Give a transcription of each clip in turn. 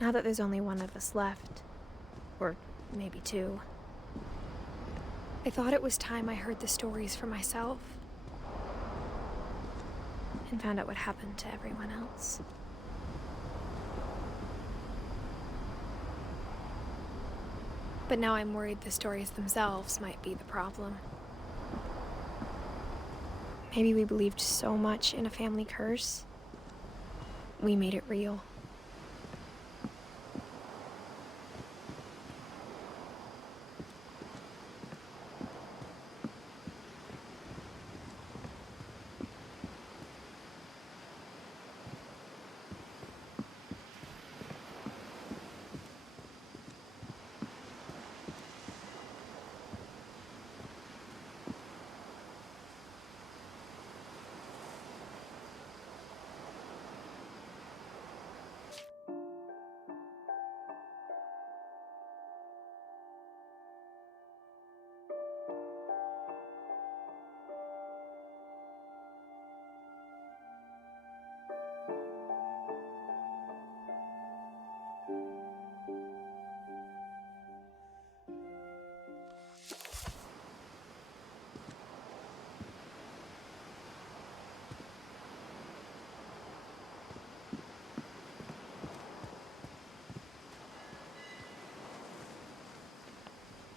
Now that there's only one of us left, or maybe two, I thought it was time I heard the stories for myself and found out what happened to everyone else. But now I'm worried the stories themselves might be the problem. Maybe we believed so much in a family curse, we made it real.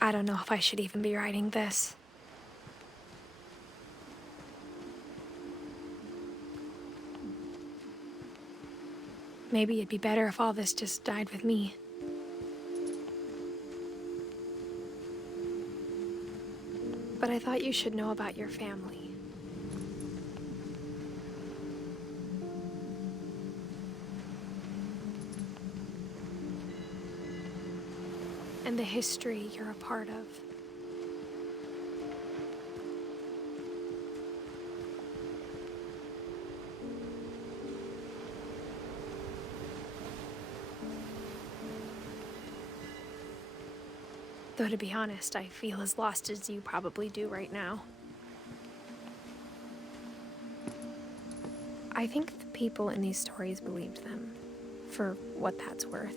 I don't know if I should even be writing this. Maybe it'd be better if all this just died with me. But I thought you should know about your family. And the history you're a part of. Though to be honest, I feel as lost as you probably do right now. I think the people in these stories believed them, for what that's worth.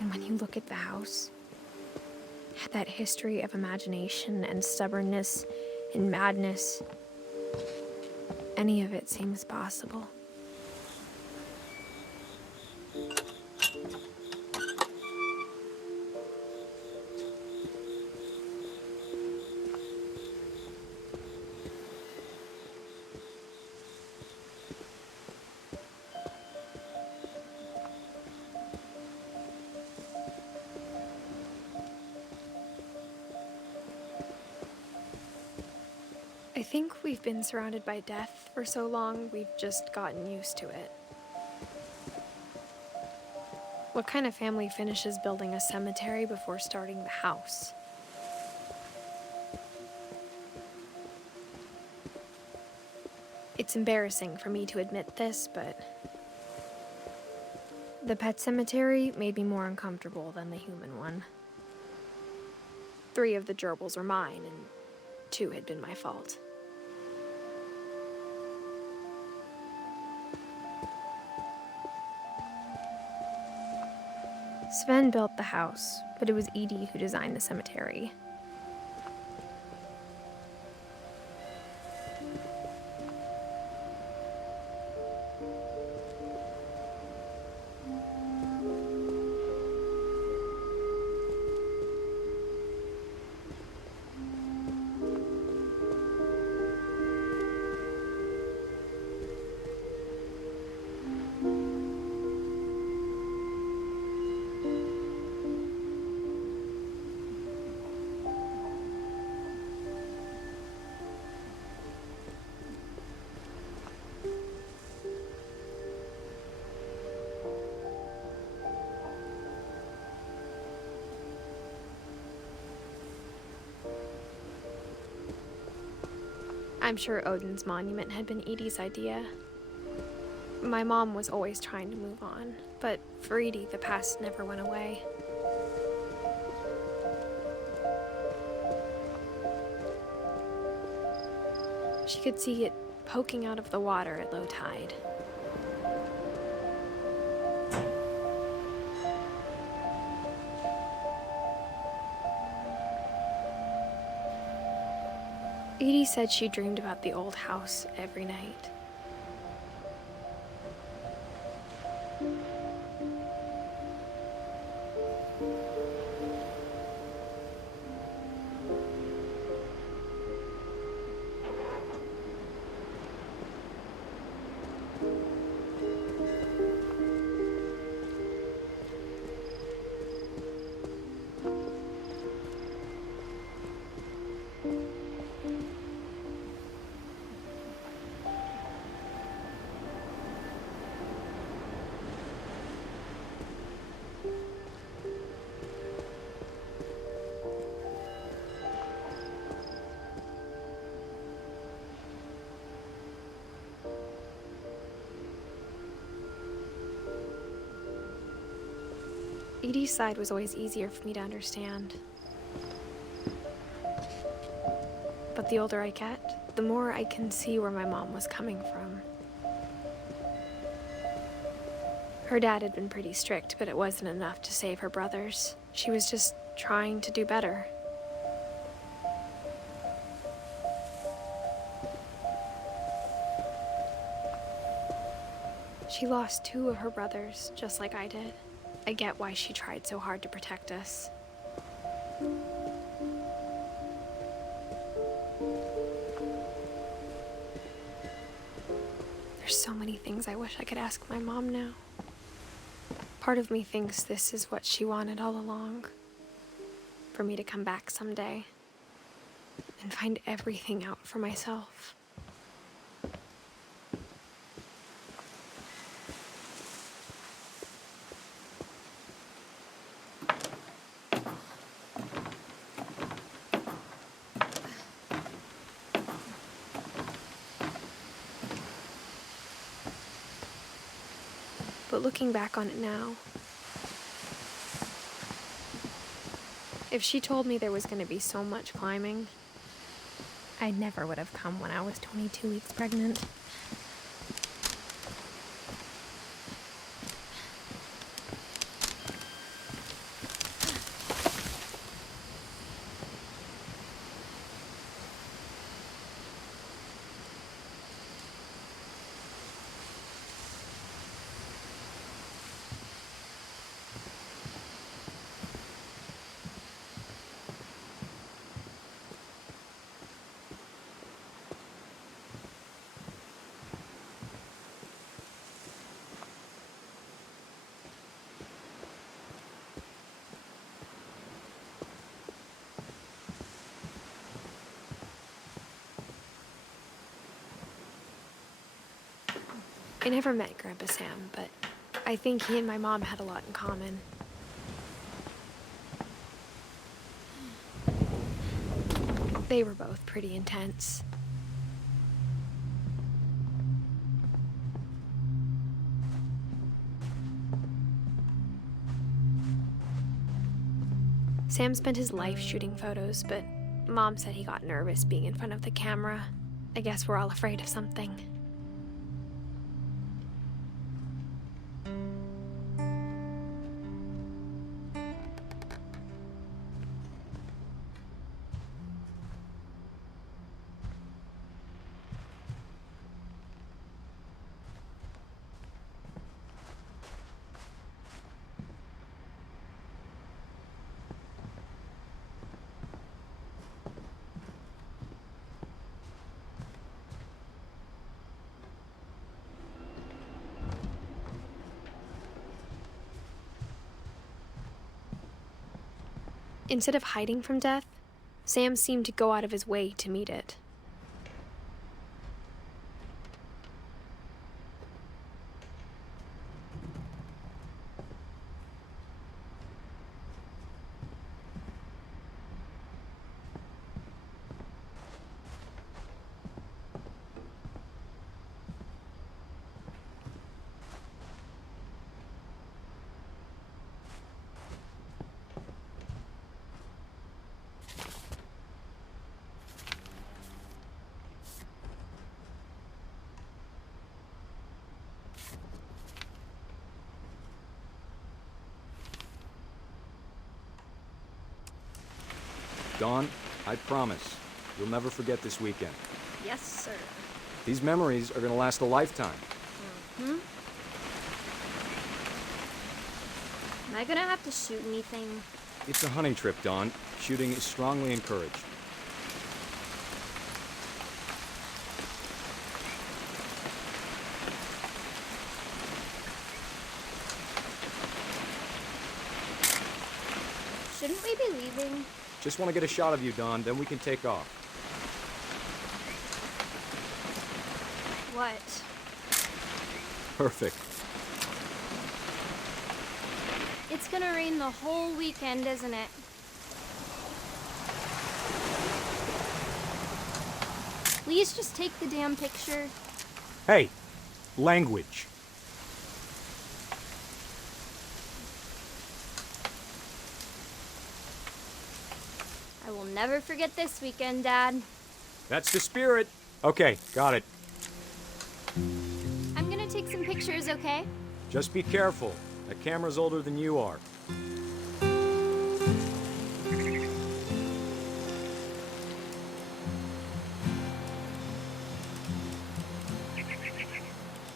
And when you look at the house, that history of imagination and stubbornness and madness, any of it seems possible. I think we've been surrounded by death for so long, we've just gotten used to it. What kind of family finishes building a cemetery before starting the house? It's embarrassing for me to admit this, but the pet cemetery made me more uncomfortable than the human one. 3 of the gerbils were mine, and 2 had been my fault. Sven built the house, but it was Edith who designed the cemetery. I'm sure Odin's monument had been Edie's idea. My mom was always trying to move on, But for Edie, the past never went away. She could see it poking out of the water at low tide. Edie said she dreamed about the old house every night. Edie's side was always easier for me to understand. But the older I get, the more I can see where my mom was coming from. Her dad had been pretty strict, but it wasn't enough to save her brothers. She was just trying to do better. She lost 2 of her brothers, just like I did. I get why she tried so hard to protect us. There's so many things I wish I could ask my mom now. Part of me thinks this is what she wanted all along. For me to come back someday and find everything out for myself. But looking back on it now, if she told me there was going to be so much climbing, I never would have come when I was 22 weeks pregnant. I never met Grandpa Sam, but I think he and my mom had a lot in common. They were both pretty intense. Sam spent his life shooting photos, but Mom said he got nervous being in front of the camera. I guess we're all afraid of something. Instead of hiding from death, Sam seemed to go out of his way to meet it. Dawn, I promise, you'll never forget this weekend. Yes, sir. These memories are gonna last a lifetime. Hmm? Am I gonna have to shoot anything? It's a hunting trip, Dawn. Shooting is strongly encouraged. Shouldn't we be leaving? Just want to get a shot of you, Dawn, then we can take off. What? Perfect. It's gonna rain the whole weekend, isn't it? Please just take the damn picture. Hey, language. I will never forget this weekend, Dad. That's the spirit. Okay, got it. I'm gonna take some pictures, okay? Just be careful. That camera's older than you are.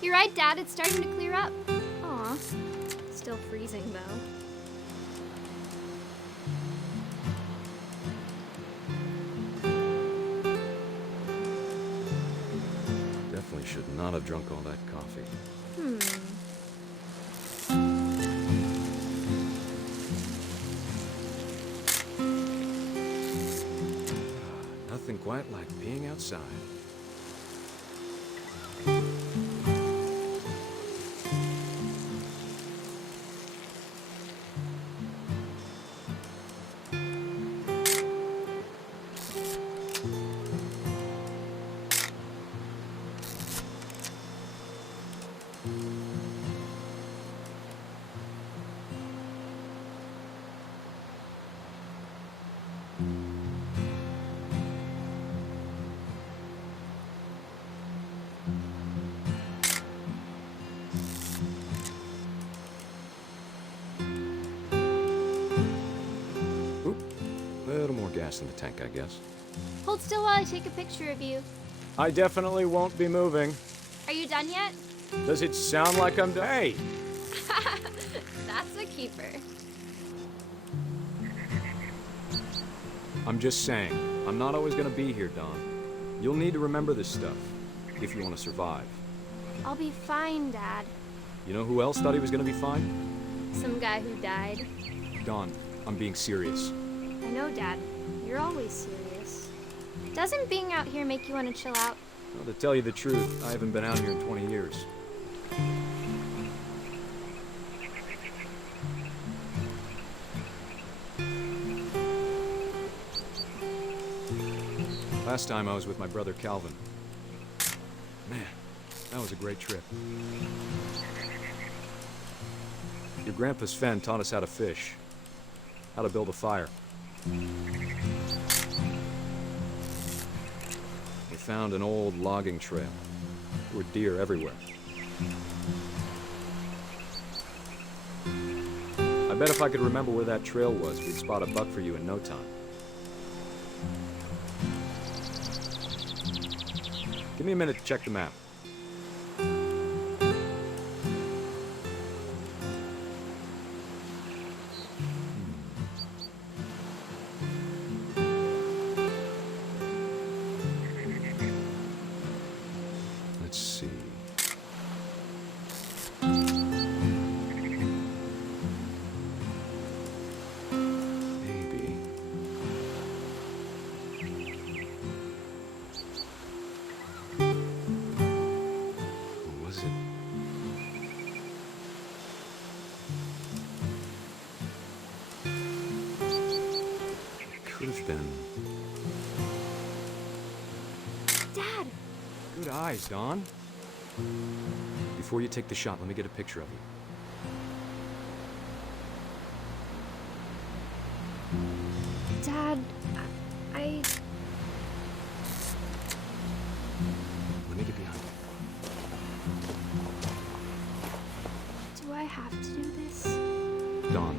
You're right, Dad. It's starting to clear up. Aw. Still freezing, though. Definitely should not have drunk all that coffee. Nothing quite like being outside. A little more gas in the tank, I guess. Hold still while I take a picture of you. I definitely won't be moving. Are you done yet? Does it sound like I'm Hey! That's a keeper. I'm just saying, I'm not always gonna be here, Dawn. You'll need to remember this stuff, if you want to survive. I'll be fine, Dad. You know who else thought he was gonna be fine? Some guy who died. Dawn, I'm being serious. I know, Dad. You're always serious. Doesn't being out here make you want to chill out? Well, to tell you the truth, I haven't been out here in 20 years. Last time I was with my brother Calvin. Man, that was a great trip. Your grandpa Sven taught us how to fish, how to build a fire. We found an old logging trail. There were deer everywhere. I bet if I could remember where that trail was, we'd spot a buck for you in no time. Give me a minute to check the map. Let's see. Maybe. Or was it? It could have been. Dad! Good eyes, Dawn. Before you take the shot, let me get a picture of you. Dad, I... Let me get behind you. Do I have to do this? Dawn.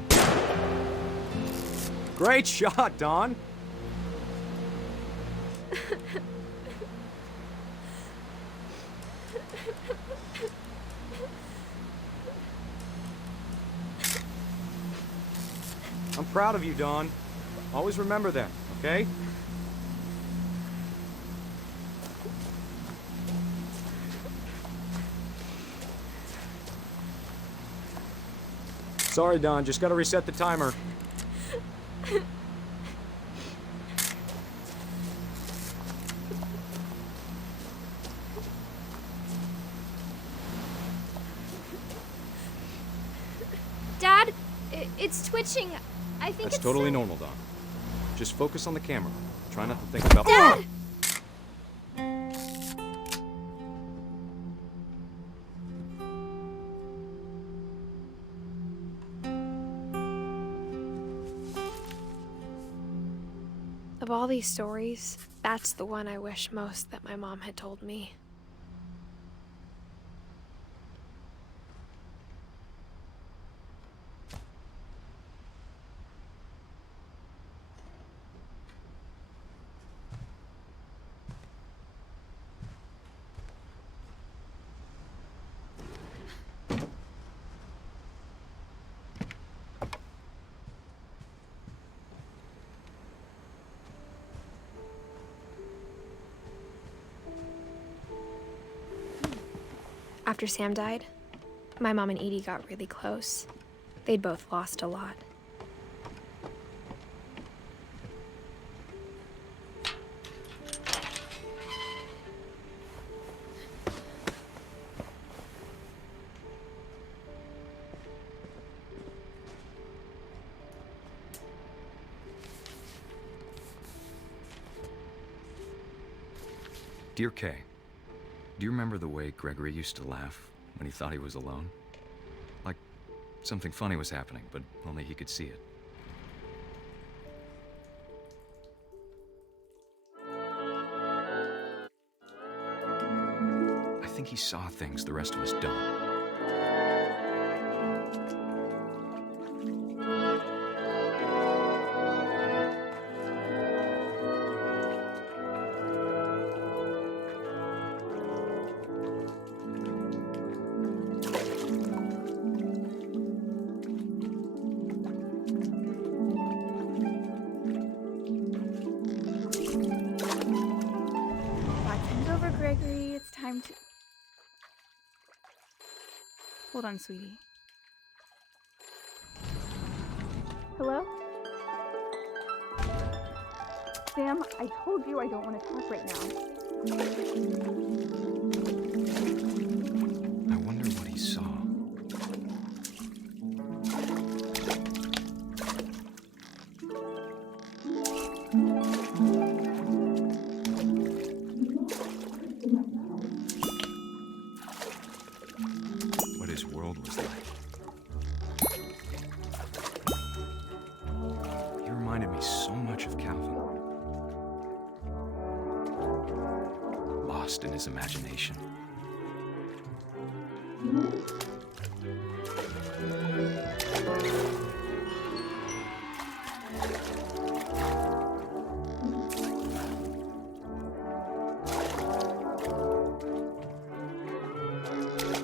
Great shot, Dawn. I'm proud of you, Dawn. Always remember that, okay? Sorry, Dawn. Just gotta reset the timer. Dad, it's twitching. I think That's it's totally normal, Dawn. Just focus on the camera. Try not to think about... Dad! Of all these stories, that's the one I wish most that my mom had told me. After Sam died, my mom and Edie got really close. They'd both lost a lot. Dear Kay, do you remember the way Gregory used to laugh when he thought he was alone? Like something funny was happening, but only he could see it. I think he saw things the rest of us don't. Gregory, it's time to... Hold on, sweetie. Hello? Sam, I told you I don't want to talk right now. I wonder what he saw. What his world was like. He reminded me so much of Calvin. Lost in his imagination.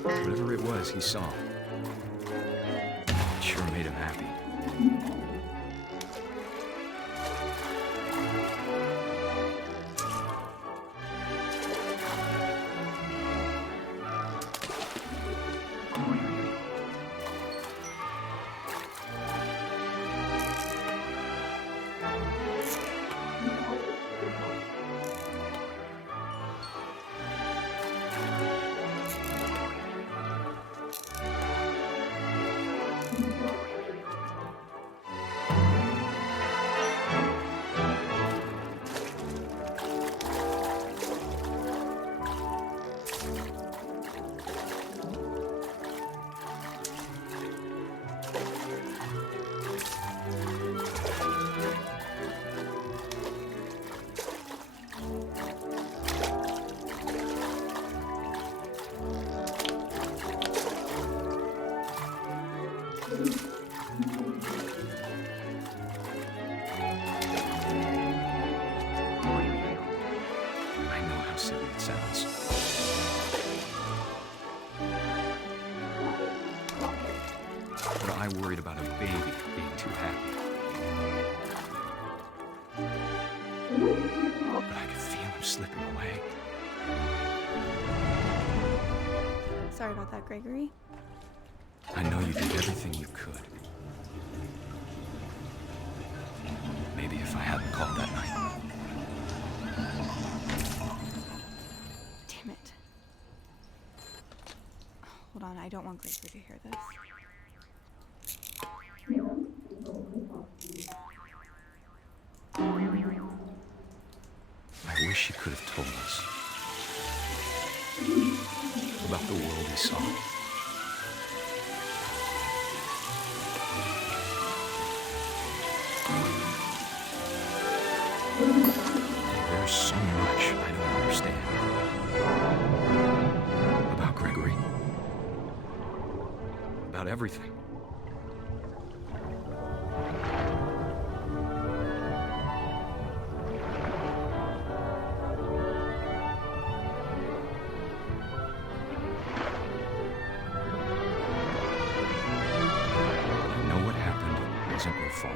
Whatever it was he saw, it sure made him happy. I know how silly it sounds. But I worried about a baby being too happy. But I could feel him slipping away. Sorry about that, Gregory. I know you did everything you could. Maybe if I hadn't called that night. Damn it. Hold on, I don't want Gregory to hear this. I wish he could have told us about the world he saw. There's so much I don't understand about Gregory, about everything. I know what happened wasn't your fault.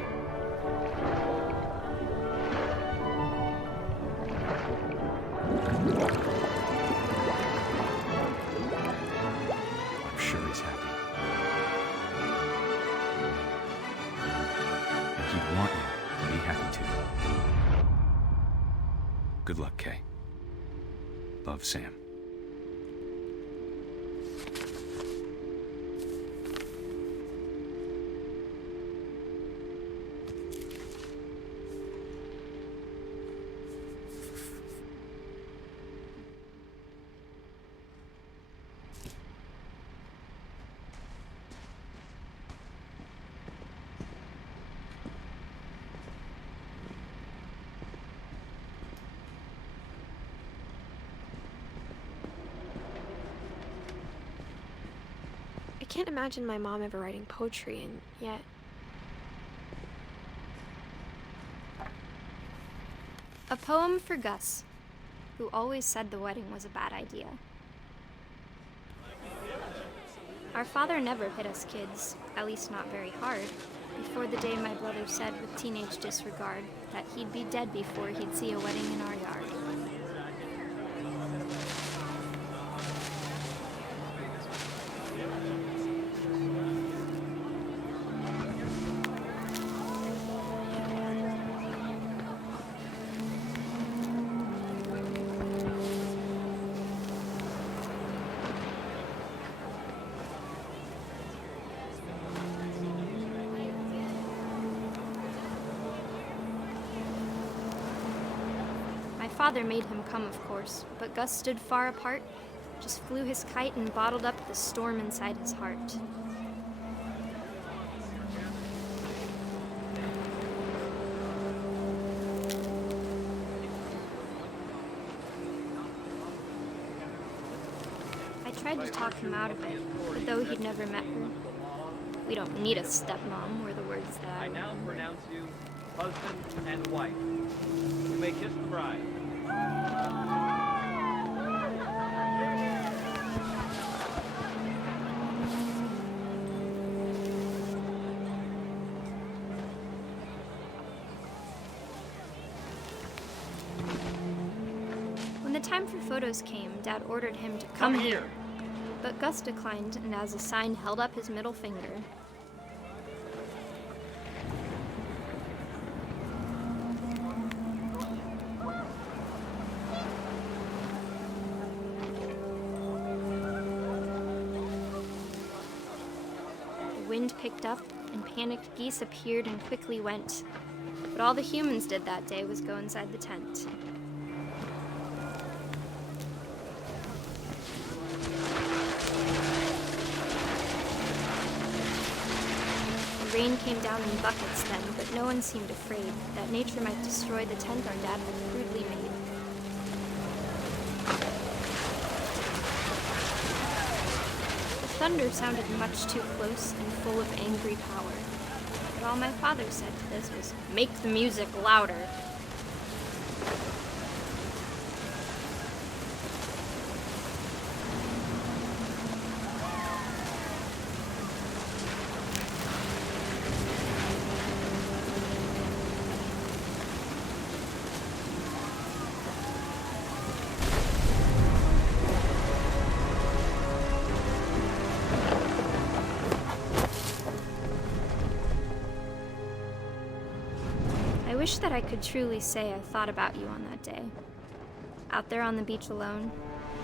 I'm sure he's happy. And he'd want you to be happy too. Good luck, Kay. Love, Sam. I can't imagine my mom ever writing poetry, and yet... A poem for Gus, who always said the wedding was a bad idea. Our father never hit us kids, at least not very hard, before the day my brother said with teenage disregard that he'd be dead before he'd see a wedding in our yard. My father made him come, of course, but Gus stood far apart, just flew his kite and bottled up the storm inside his heart. I tried to talk him out of it, but though he'd never met her, we don't need a stepmom, were the words that I now pronounce you husband and wife. You may kiss the bride. When the time for photos came, Dad ordered him to come here. But Gus declined, and as a sign held up his middle finger. The wind picked up, and panicked geese appeared and quickly went. But all the humans did that day was go inside the tent. The rain came down in buckets then, but no one seemed afraid that nature might destroy the tent our dad had crudely made. The thunder sounded much too close and full of angry power. But all my father said to this was, "Make the music louder." wish that I could truly say I thought about you on that day. Out there on the beach alone,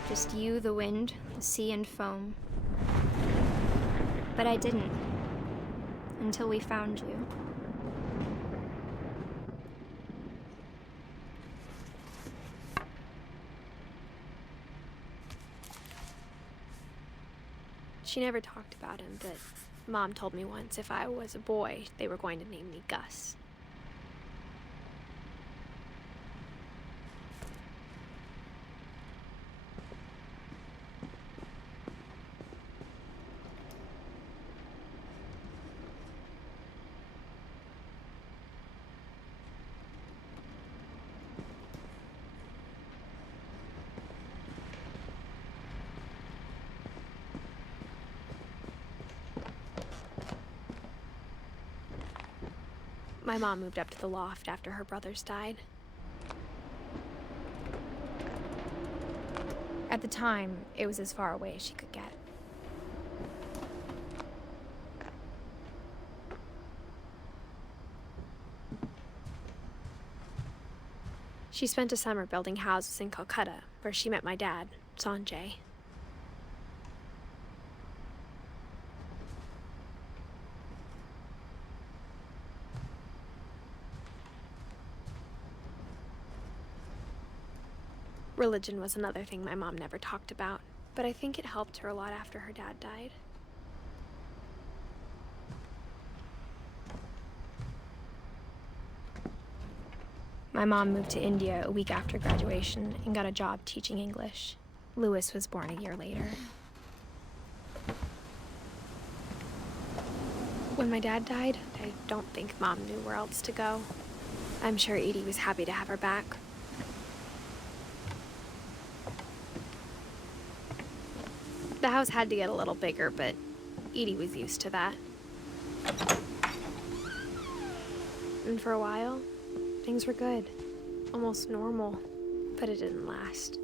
just you, the wind, the sea, and foam. But I didn't, until we found you. She never talked about him, but Mom told me once if I was a boy, they were going to name me Gus. My mom moved up to the loft after her brothers died. At the time, it was as far away as she could get. She spent a summer building houses in Calcutta, where she met my dad, Sanjay. Religion was another thing my mom never talked about, but I think it helped her a lot after her dad died. My mom moved to India a week after graduation and got a job teaching English. Louis was born a year later. When my dad died, I don't think Mom knew where else to go. I'm sure Edie was happy to have her back. The house had to get a little bigger, but Edie was used to that. And for a while, things were good. Almost normal, but it didn't last.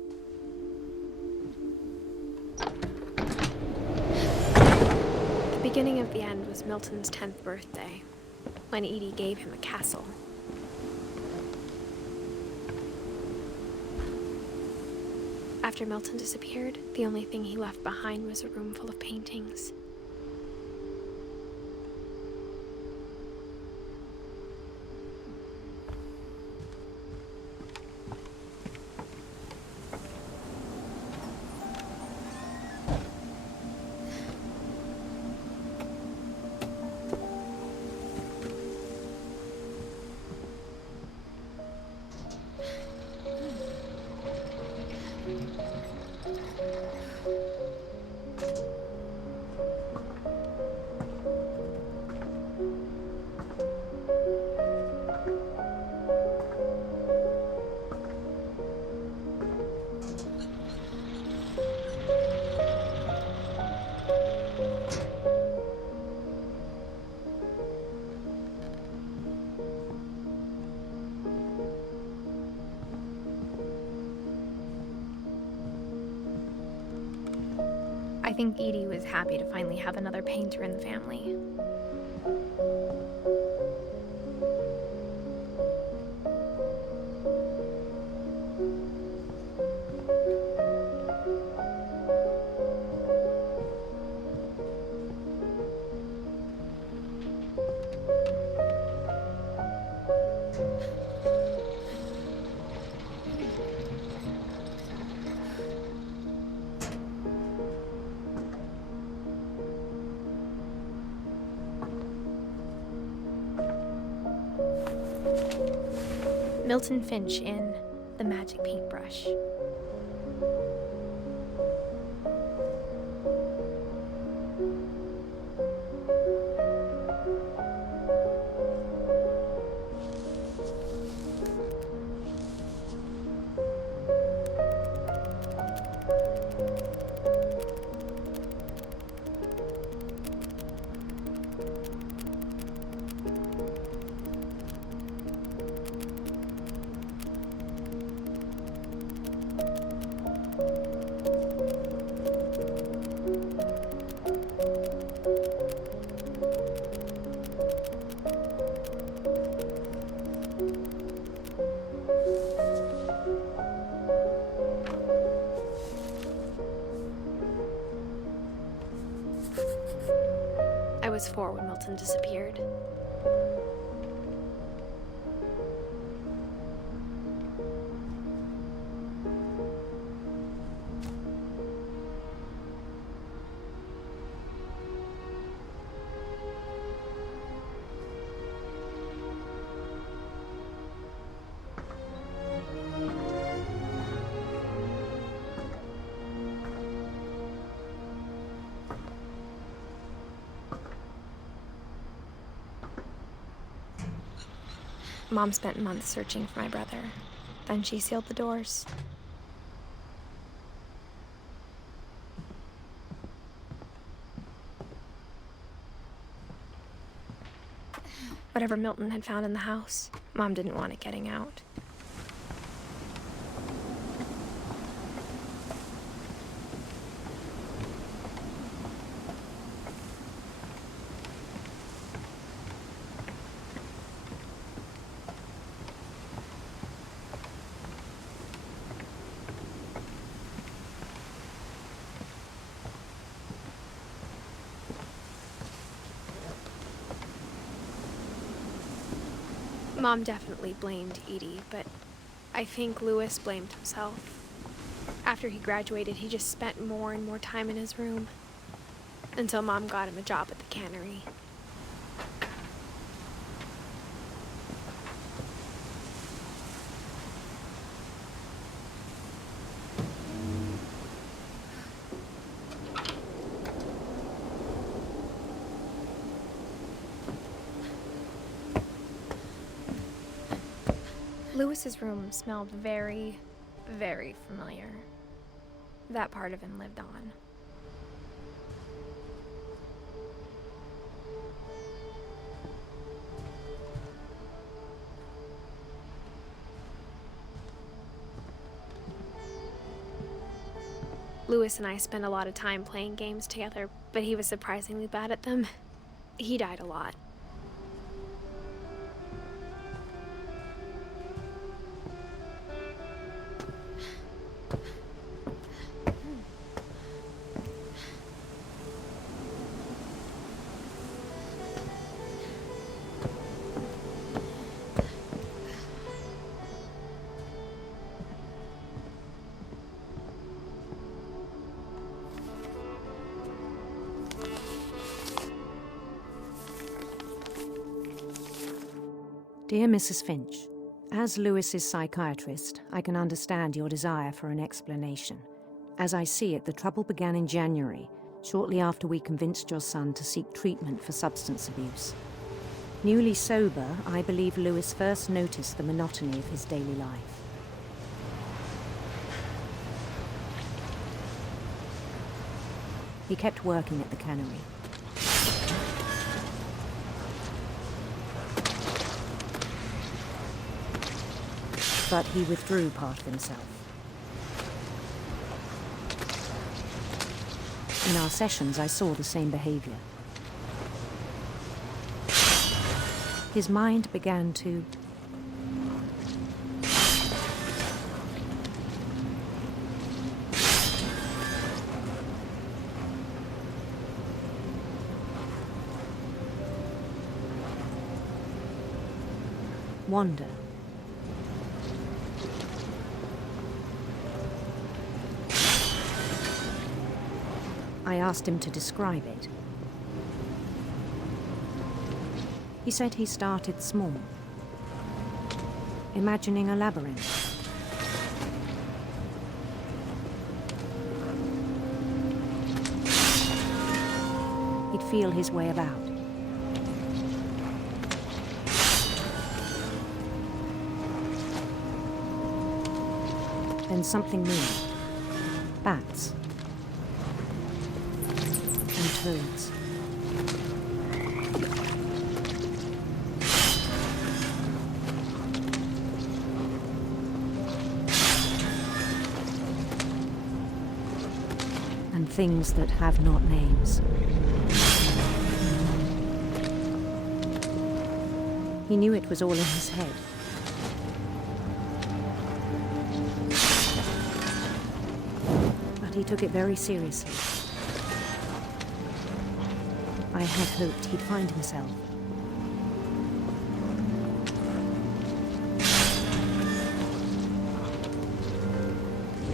The beginning of the end was Milton's 10th birthday, when Edie gave him a castle. After Milton disappeared, the only thing he left behind was a room full of paintings. I think Edie was happy to finally have another painter in the family. Milton Finch in The Magic Paintbrush. was 4 when Milton disappeared. Mom spent months searching for my brother. Then she sealed the doors. Whatever Milton had found in the house, Mom didn't want it getting out. Mom definitely blamed Edie, but I think Louis blamed himself. After he graduated, he just spent more and more time in his room, until Mom got him a job at the cannery. Louis's room smelled very, very familiar. That part of him lived on. Louis and I spent a lot of time playing games together, but he was surprisingly bad at them. He died a lot. Dear Mrs. Finch, as Louis's psychiatrist, I can understand your desire for an explanation. As I see it, the trouble began in January, shortly after we convinced your son to seek treatment for substance abuse. Newly sober, I believe Louis first noticed the monotony of his daily life. He kept working at the cannery. But he withdrew part of himself. In our sessions, I saw the same behavior. His mind began to wander. I asked him to describe it. He said he started small, imagining a labyrinth. He'd feel his way about. Then something moved. Bats. And toads. And things that have not names. He knew it was all in his head. But he took it very seriously. I I had hoped he'd find himself.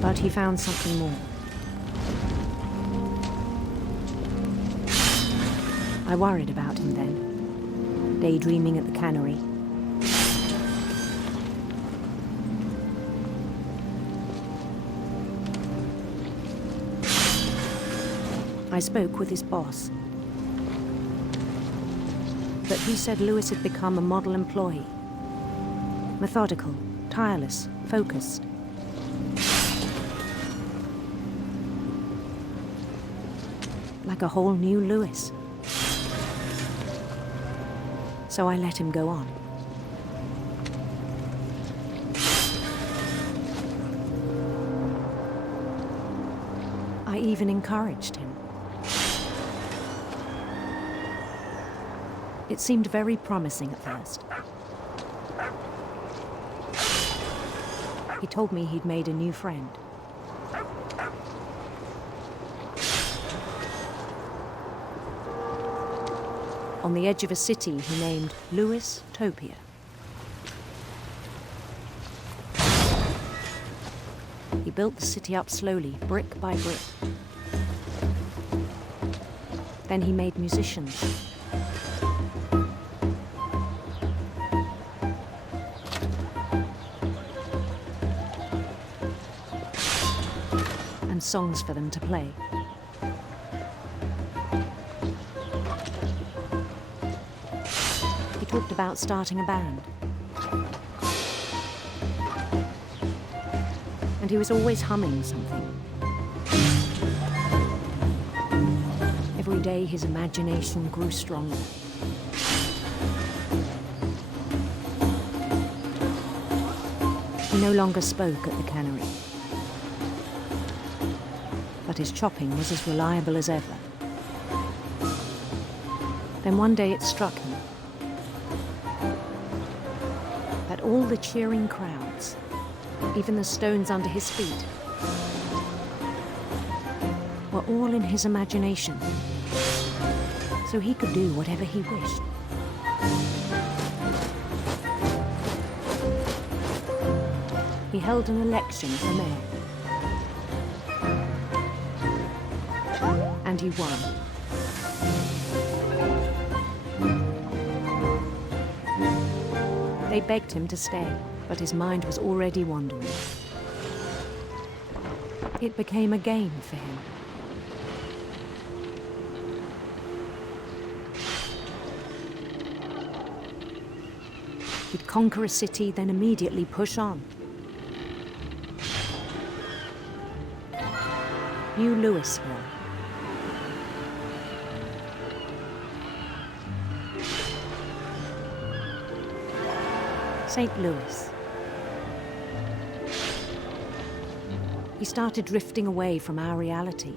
But he found something more. I worried about him then, daydreaming at the cannery. I spoke with his boss, but he said Lewis had become a model employee. Methodical, tireless, focused. Like a whole new Lewis. So I let him go on. I even encouraged him. It seemed very promising at first. He told me he'd made a new friend. On the edge of a city he named Lewis Topia. He built the city up slowly, brick by brick. Then he made musicians. And songs for them to play. He talked about starting a band. And he was always humming something. Every day his imagination grew stronger. He no longer spoke at the cannery. But his chopping was as reliable as ever. Then one day it struck him that all the cheering crowds, even the stones under his feet, were all in his imagination, so he could do whatever he wished. He held an election for mayor. And he won. They begged him to stay, but his mind was already wandering. It became a game for him. He'd conquer a city, then immediately push on. New Louisville. St. Louis. He started drifting away from our reality.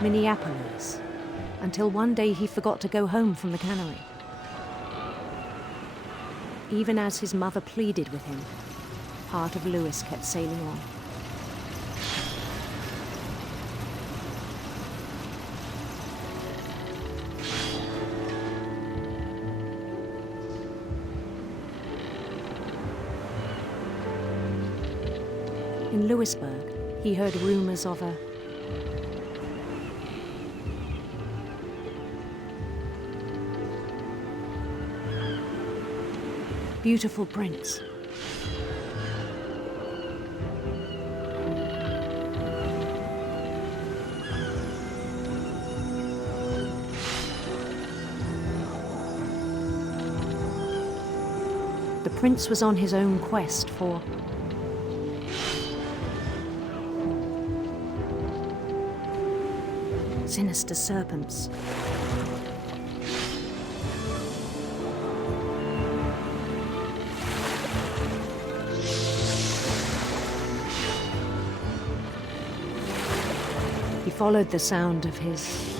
Minneapolis, until one day he forgot to go home from the cannery. Even as his mother pleaded with him, part of Lewis kept sailing on. In Lewisburg, he heard rumors of a beautiful prince. The prince was on his own quest for sinister serpents. He followed the sound of his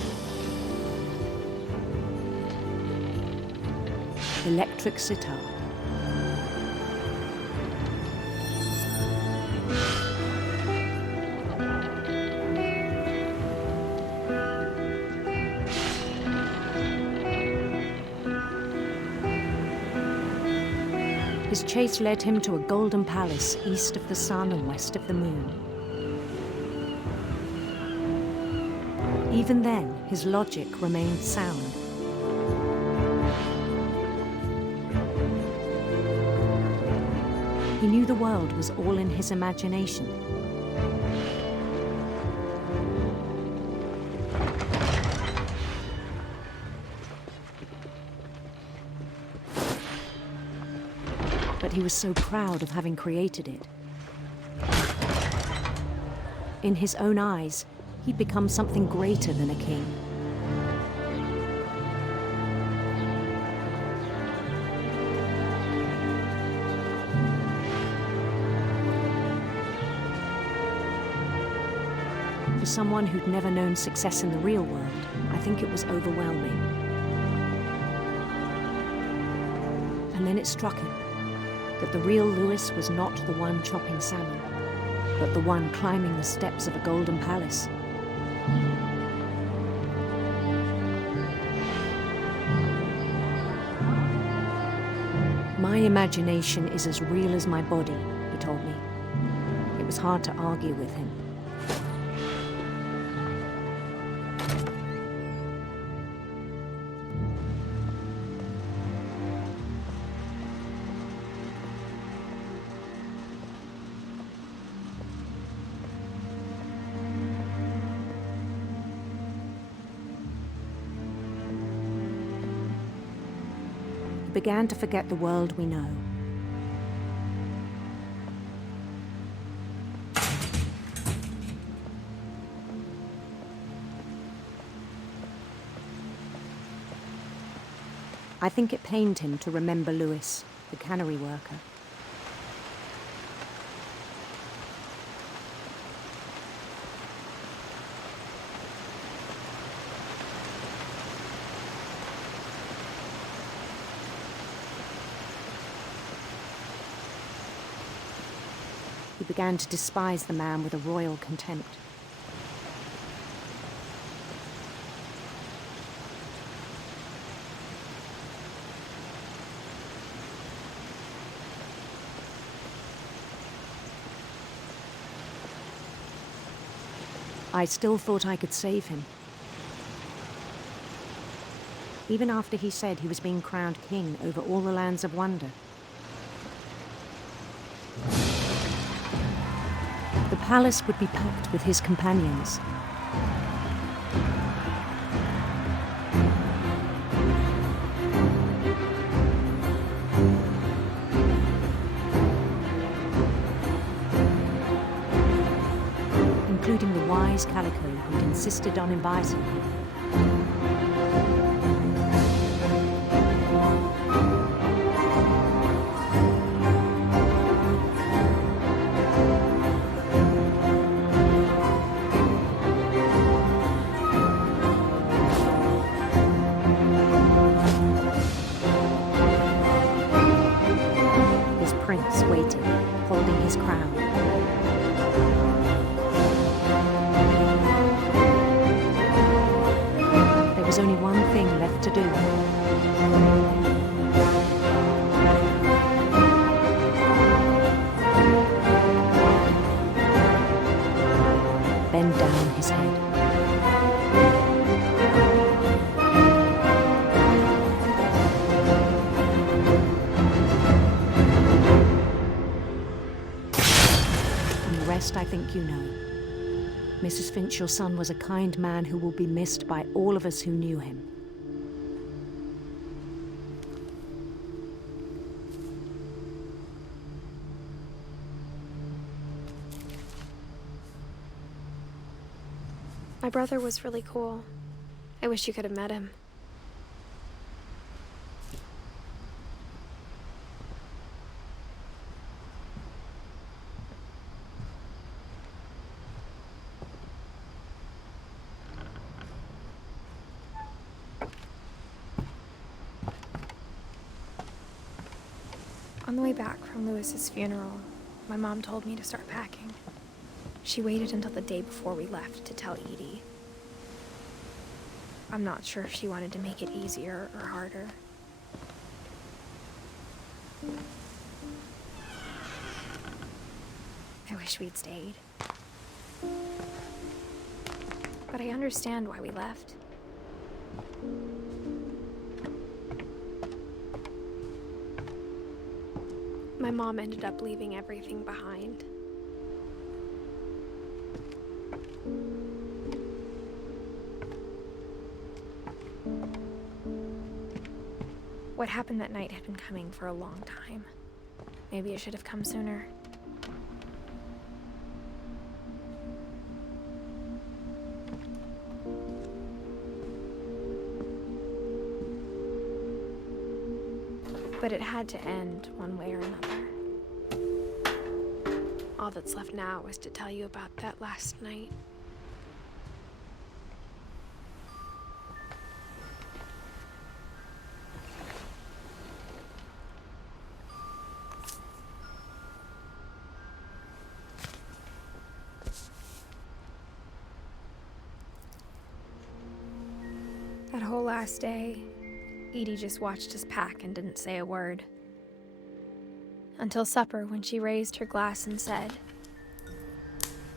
electric sitar. His chase led him to a golden palace east of the sun and west of the moon. Even then, his logic remained sound. He knew the world was all in his imagination. But he was so proud of having created it. In his own eyes, he'd become something greater than a king. For someone who'd never known success in the real world, I think it was overwhelming. And then it struck him that the real Lewis was not the one chopping salmon, but the one climbing the steps of a golden palace. My imagination is as real as my body, he told me. It was hard to argue with him. Began to forget the world we know. I think it pained him to remember Lewis, the cannery worker. He began to despise the man with a royal contempt. I still thought I could save him. Even after he said he was being crowned king over all the lands of wonder. The palace would be packed with his companions. Including the wise Calico who'd insisted on inviting him. His prince waited, holding his crown. There was only one thing left to do. Bend down his head. And the rest I think you know. Mrs. Finch, your son was a kind man who will be missed by all of us who knew him. My brother was really cool. I wish you could have met him. On the way back from Lewis's funeral, my mom told me to start packing. She waited until the day before we left to tell Edie. I'm not sure if she wanted to make it easier or harder. I wish we'd stayed. But I understand why we left. My mom ended up leaving everything behind. What happened that night had been coming for a long time. Maybe it should have come sooner. But it had to end one way or another. All that's left now is to tell you about that last night. That whole last day, Edie just watched us pack and didn't say a word. Until supper, when she raised her glass and said,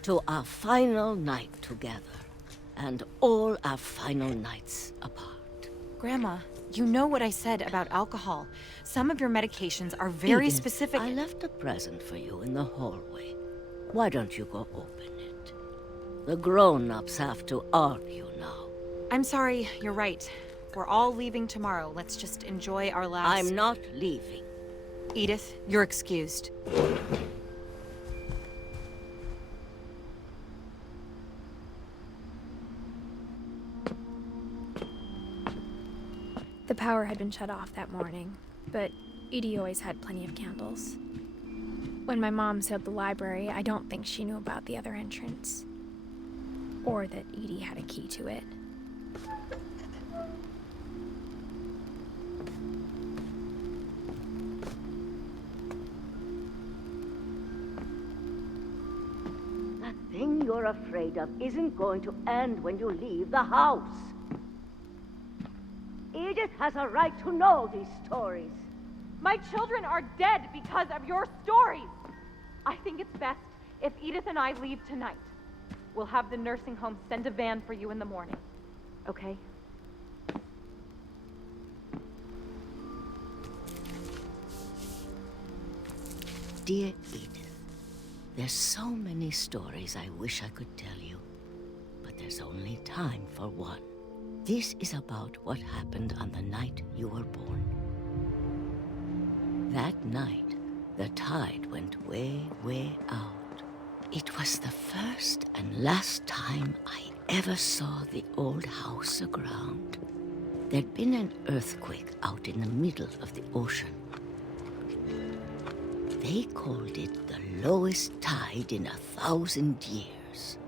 "To our final night together, and all our final nights apart." Grandma, you know what I said about alcohol. Some of your medications are very Edith, specific. I left a present for you in the hallway. Why don't you go open it? The grown-ups have to argue now. I'm sorry, you're right. We're all leaving tomorrow. Let's just enjoy our last... I'm not leaving. Edith, you're excused. the power had been shut off that morning, but Edie always had plenty of candles. When my mom sealed the library, I don't think she knew about the other entrance. Or that Edie had a key to it. That thing you're afraid of isn't going to end when you leave the house. Edith has a right to know these stories. My children are dead because of your stories. I think it's best if Edith and I leave tonight. We'll have the nursing home send a van for you in the morning. Okay? Dear Edith, there's so many stories I wish I could tell you, but there's only time for one. This is about what happened on the night you were born. That night, the tide went way, way out. It was the first and last time I ever saw the old house aground. There'd been an earthquake out in the middle of the ocean. They called it the lowest tide in 1,000 years.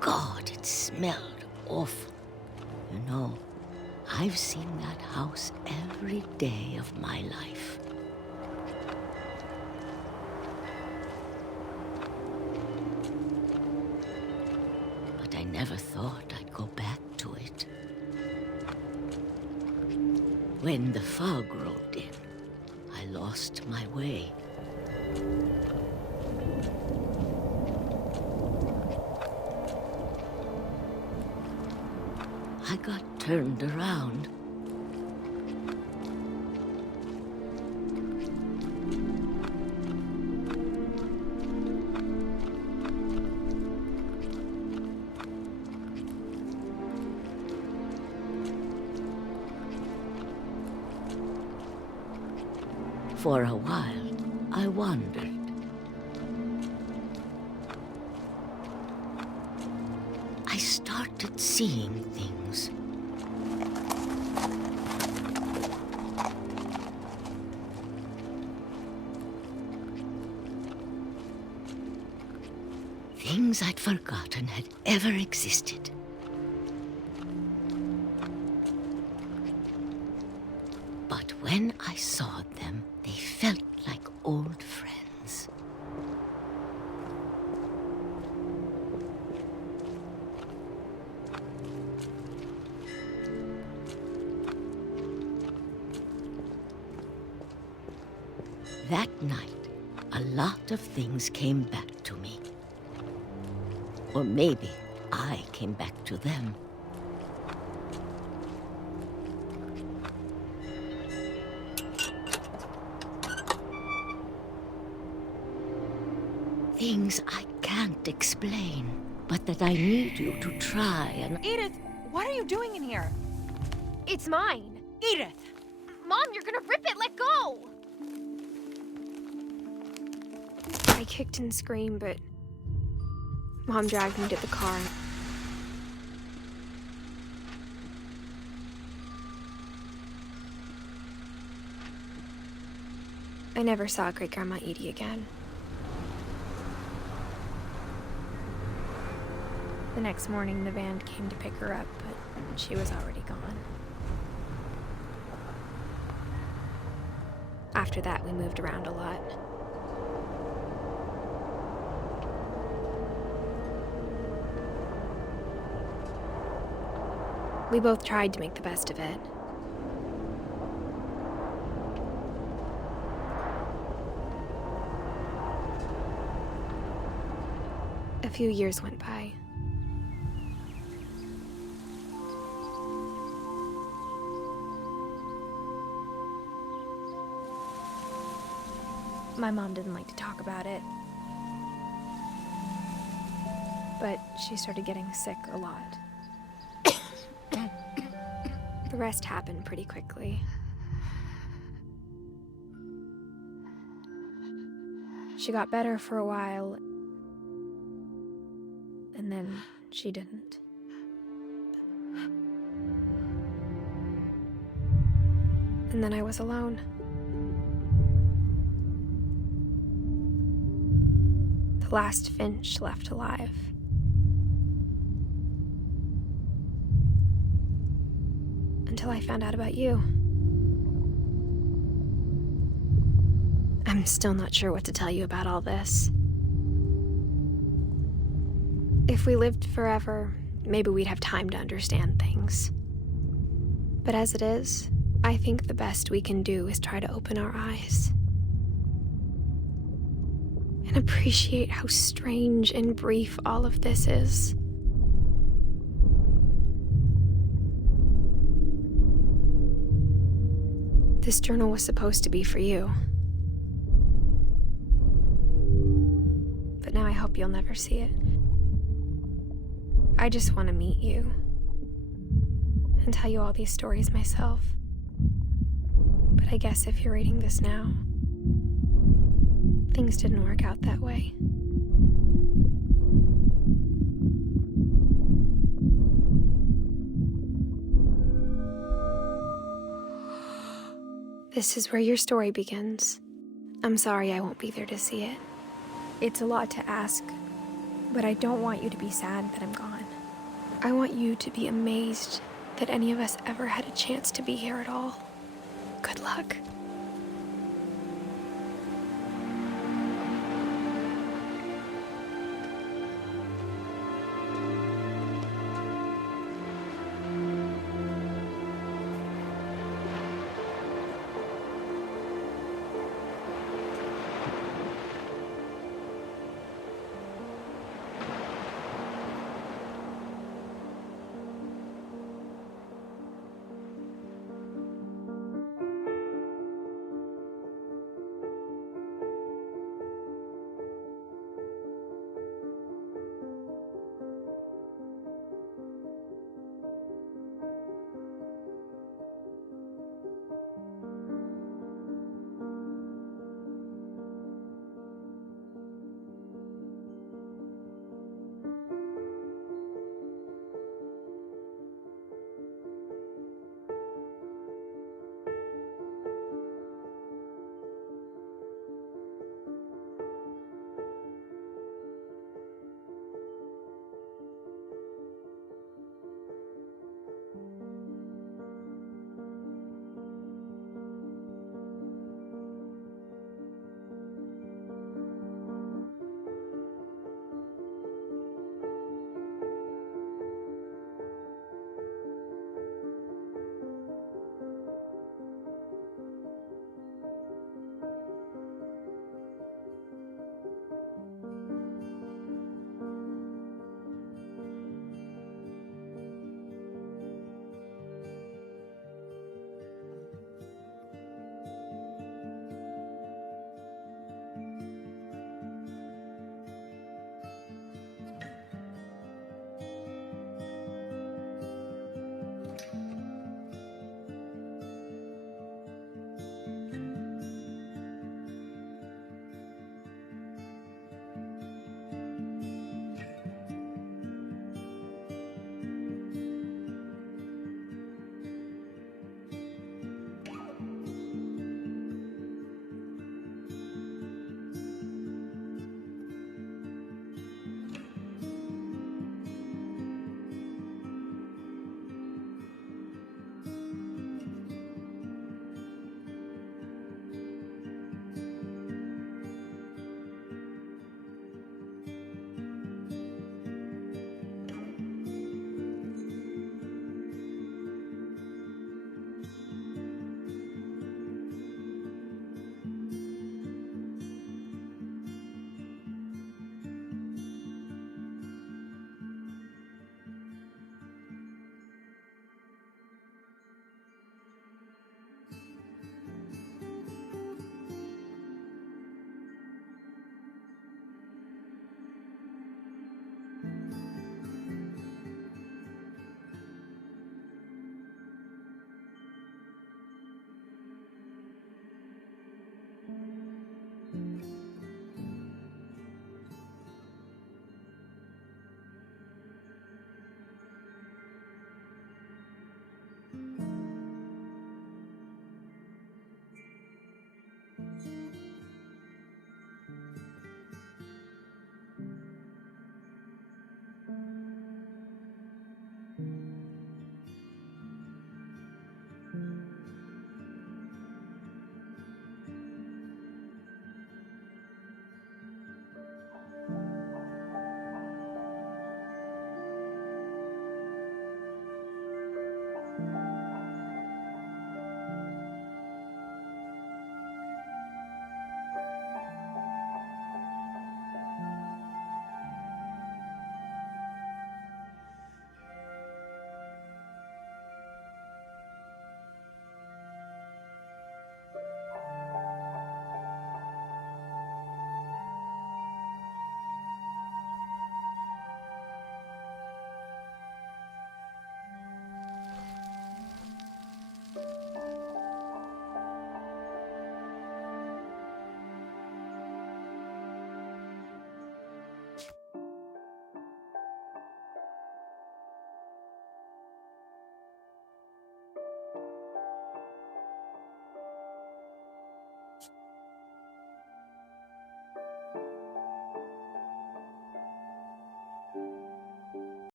God, it smelled awful. You know, I've seen that house every day of my life. But I never thought I'd go back to it. When the fog rolled in, I lost my way. I got turned around. For a while, I wandered. I started seeing things. Things I'd forgotten had ever existed. But when I saw them, they felt like old friends. That night, a lot of things came back to me. Or maybe I came back to them. Things I can't explain, but that I need you to try and... Edith, what are you doing in here? It's mine. Edith! Mom, you're gonna rip it! Let go! I kicked and screamed, but Mom dragged me to the car. I never saw Great-Grandma Edie again. The next morning, the van came to pick her up, but she was already gone. After that, we moved around a lot. We both tried to make the best of it. A few years went by. My mom didn't like to talk about it, but she started getting sick a lot. The rest happened pretty quickly. She got better for a while, and then she didn't. And then I was alone. The last Finch left alive. Until I found out about you. I'm still not sure what to tell you about all this. If we lived forever, maybe we'd have time to understand things. But as it is, I think the best we can do is try to open our eyes. And appreciate how strange and brief all of this is. This journal was supposed to be for you. But now I hope you'll never see it. I just want to meet you and tell you all these stories myself. But I guess if you're reading this now, things didn't work out that way. This is where your story begins. I'm sorry I won't be there to see it. It's a lot to ask, but I don't want you to be sad that I'm gone. I want you to be amazed that any of us ever had a chance to be here at all. Good luck.